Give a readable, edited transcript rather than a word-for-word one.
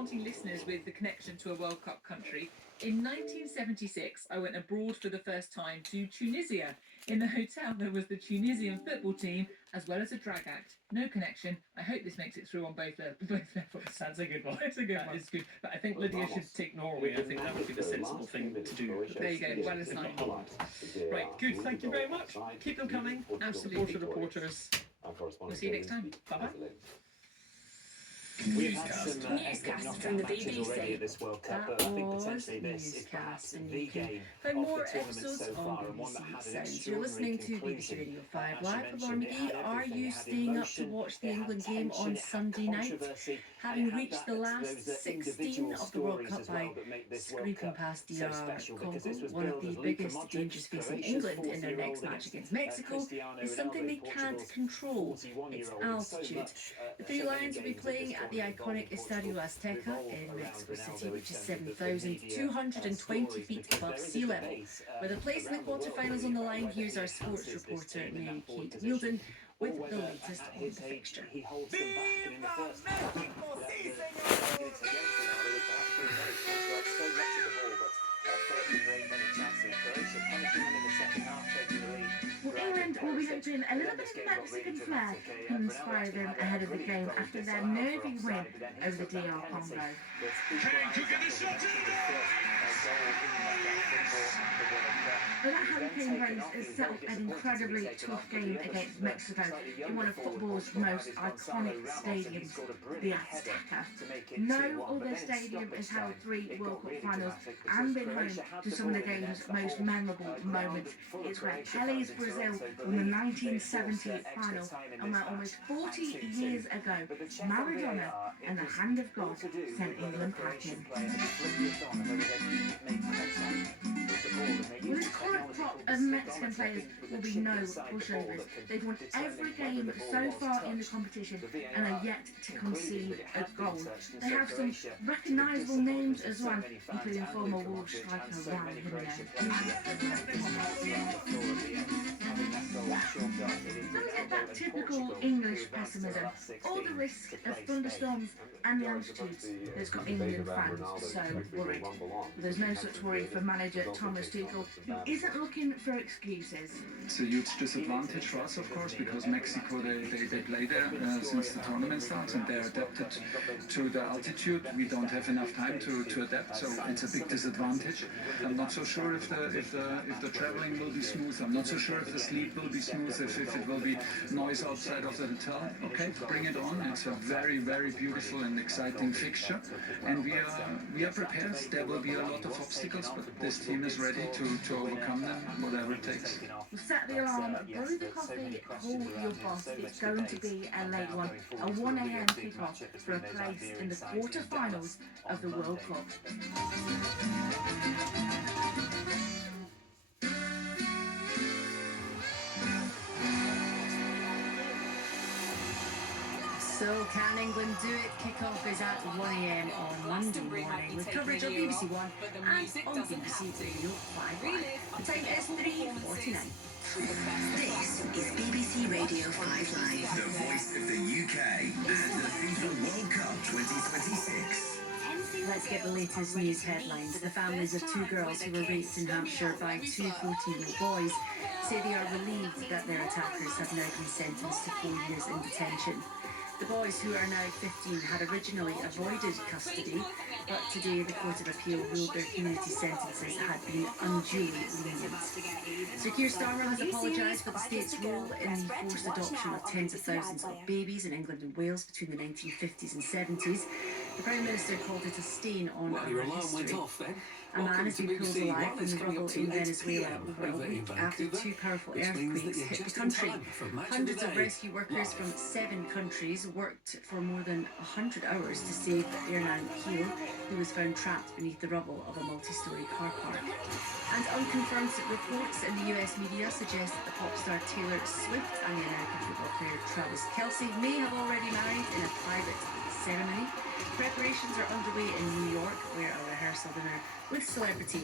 wanting listeners with the connection to a World Cup country. In 1976, I went abroad for the first time to Tunisia. In the hotel, there was the Tunisian football team, as well as a drag act. No connection. I hope this makes it through on both levels. That's a good one. It's a good one. It's good. But I think Lydia should take Norway. I think that would be the sensible thing to do. There you go. Well assigned. Right, good. Thank you very much. Keep them coming. Absolutely. Reporters. We'll see you next time. Bye-bye. Newscast from the BBC. This World Cup, but I think potentially this is perhaps the game for more episodes on BBC Sounds. You're listening to BBC Radio 5 Live with Lauren McGee. Are you staying up to watch the England game on Sunday night? Having reached the last 16 of the World Cup by scraping past DR Congo, one of the biggest dangers facing England in their next match against Mexico is something they can't control. It's altitude. The Three Lions will be playing at the iconic Estadio Azteca in Mexico City, which is 7,220 feet above sea level. With a place in the quarterfinals on the line, here's our sports reporter, Mary Kate Wielden, with the latest on the fixture. Well, England will be hoping a little bit of Mexican flair can inspire them ahead of the game after their nervy win over the DR Congo. But that hurricane race has set up an incredibly tough game against Mexico in one of football's most iconic stadiums, the Azteca. No other stadium has held 3 World Cup finals and been home to some of the game's most memorable moments. It's where Pele's Brazil won the 1970 final and where almost 40 years ago, Maradona and the hand of God sent England packing. Well, this current crop of Mexican players will be no pushovers. They've won every game so far in the competition and are yet to concede a goal. They have some recognisable names as well, including former Wolves striker Raul Jimenez. Don't get that typical English pessimism. All the risk of thunderstorms and the altitudes that's got England fans so worried. But there's no such worry for manager Thomas Tuchel, who isn't looking for excuses. It's a huge disadvantage for us, of course, because Mexico, they play there since the tournament starts and they're adapted to the altitude. We don't have enough time to adapt, so it's a big disadvantage. I'm not so sure if the traveling will be smooth. I'm not so sure if the sleep will be smooth, if it will be noise outside of the hotel. Okay, bring it on. It's a very, very beautiful and exciting fixture, and we are prepared. There will be a lot of obstacles, but this team is ready to overcome them, whatever it takes. We'll set the alarm, brew the coffee, call your boss. It's going to be a late one, a 1 a.m. kickoff for a place in the quarter-finals of the World Cup. So can England do it? Kickoff is at 1 a.m. on Monday morning with coverage on BBC One and on BBC Radio 5 Live. The time is 3:49. This is BBC Radio 5 Live. The voice of the UK and the FIFA World Cup 2026. Let's get the latest news headlines. The families of 2 girls who were raped in Hampshire by 2 14-year-old boys say they are relieved that their attackers have now been sentenced to 4 years in detention. The boys, who are now 15, had originally avoided custody, but today the Court of Appeal ruled their community sentences had been unduly lenient. Sir Keir Starmer has apologised for the state's role in the forced adoption of tens of thousands of babies in England and Wales between the 1950s and 70s. The Prime Minister called it a stain on our history. A man has been pulled alive from the rubble in Venezuela over a week after 2 powerful earthquakes hit the country. Hundreds of rescue workers from 7 countries worked for more than 100 hours to save Ernan Keel, who was found trapped beneath the rubble of a multi-storey car park. And unconfirmed reports in the US media suggest that the pop star Taylor Swift and the American football player Travis Kelce may have already married in a private ceremony. Preparations are underway in New York, where a rehearsal dinner with celebrity